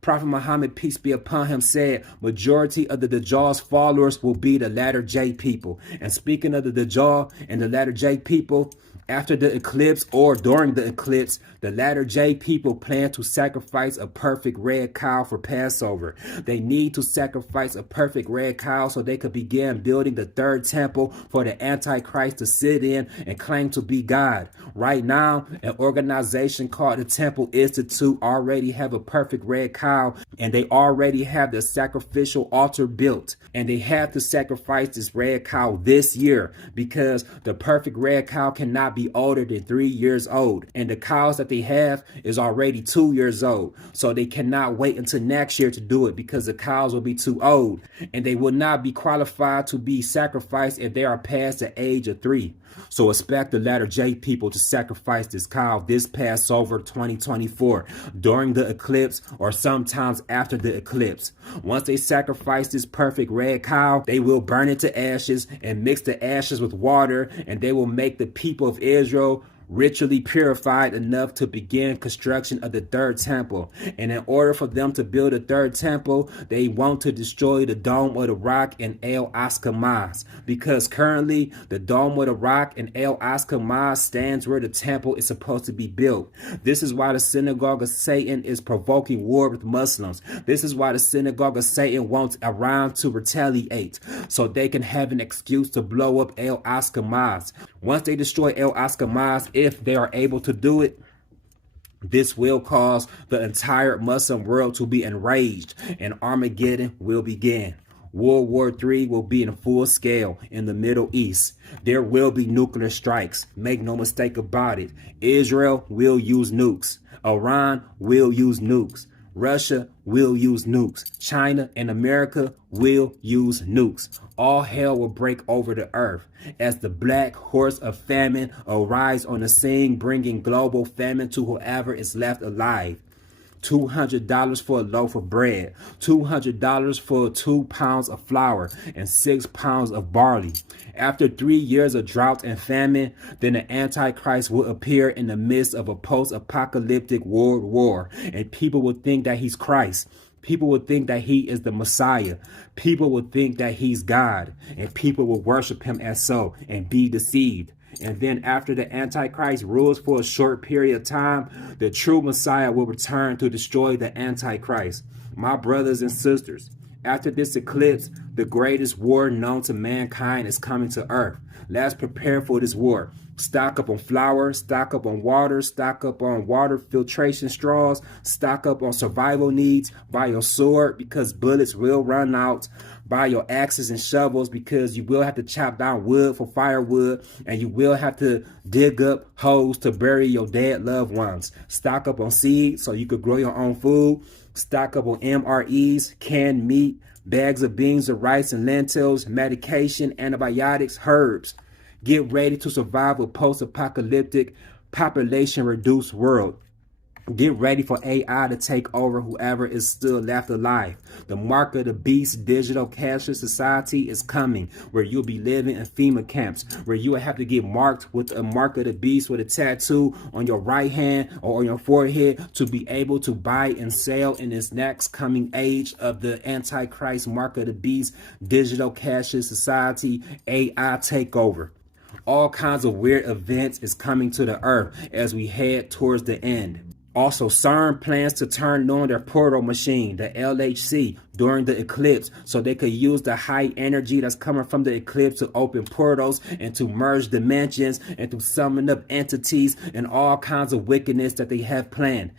Prophet Muhammad, peace be upon him, said majority of the DAJJAL's followers will be the latter J people. And speaking of the DAJJAL and the latter J people, after the eclipse or during the eclipse, the latter J people plan to sacrifice a perfect red cow for Passover. They need to sacrifice a perfect red cow so they could begin building the third temple for the Antichrist to sit in and claim to be God. Right now, an organization called the Temple Institute already have a perfect red cow, and they already have the sacrificial altar built. And they have to sacrifice this red cow this year because the perfect red cow cannot be older than 3 years old. And the cows that they have is already 2 years old. So they cannot wait until next year to do it because the cows will be too old. And they will not be qualified to be sacrificed if they are past the age of 3. So expect the latter J people to sacrifice this cow this Passover 2024 during the eclipse or sometimes after the eclipse. Once they sacrifice this perfect red cow, they will burn it to ashes and mix the ashes with water, and they will make the people of Israel ritually purified enough to begin construction of the third temple. And in order for them to build a third temple, they want to destroy the Dome of the Rock and Aqsa Mosque, because currently the Dome of the Rock and Aqsa Mosque stands where the temple is supposed to be built. This is why the synagogue of Satan is provoking war with Muslims. This is why the synagogue of Satan wants Iran to retaliate so they can have an excuse to blow up Aqsa Mosque. Once they destroy Aqsa Mosque, if they are able to do it, this will cause the entire Muslim world to be enraged, and Armageddon will begin. World War III will be in full scale in the Middle East. There will be nuclear strikes. Make no mistake about it. Israel will use nukes. Iran will use nukes. Russia will use nukes. China and America will use nukes. All hell will break over the earth as the black horse of famine arrives on the scene, bringing global famine to whoever is left alive. $200 for a loaf of bread, $200 for 2 pounds of flour, and 6 pounds of barley. After 3 years of drought and famine, then the Antichrist will appear in the midst of a post-apocalyptic world war, and people will think that he's Christ. People will think that he is the Messiah. People will think that he's God, and people will worship him as so and be deceived. And then after the Antichrist rules for a short period of time, the true Messiah will return to destroy the Antichrist. My brothers and sisters, after this eclipse, the greatest war known to mankind is coming to earth. Let's prepare for this war. Stock up on flour, stock up on water, stock up on water filtration straws, stock up on survival needs, buy your sword because bullets will run out, buy your axes and shovels because you will have to chop down wood for firewood, and you will have to dig up holes to bury your dead loved ones. Stock up on seeds so you could grow your own food. Stock up on MREs, canned meat, bags of beans of rice and lentils, medication, antibiotics, herbs. Get ready to survive a post-apocalyptic, population-reduced world. Get ready for AI to take over whoever is still left alive. The mark of the beast digital cashless society is coming, where you'll be living in FEMA camps, where you will have to get marked with a mark of the beast with a tattoo on your right hand or on your forehead to be able to buy and sell in this next coming age of the Antichrist mark of the beast digital cashless society AI takeover. All kinds of weird events is coming to the earth as we head towards the end. Also, CERN plans to turn on their portal machine, the LHC, during the eclipse so they could use the high energy that's coming from the eclipse to open portals and to merge dimensions and to summon up entities and all kinds of wickedness that they have planned.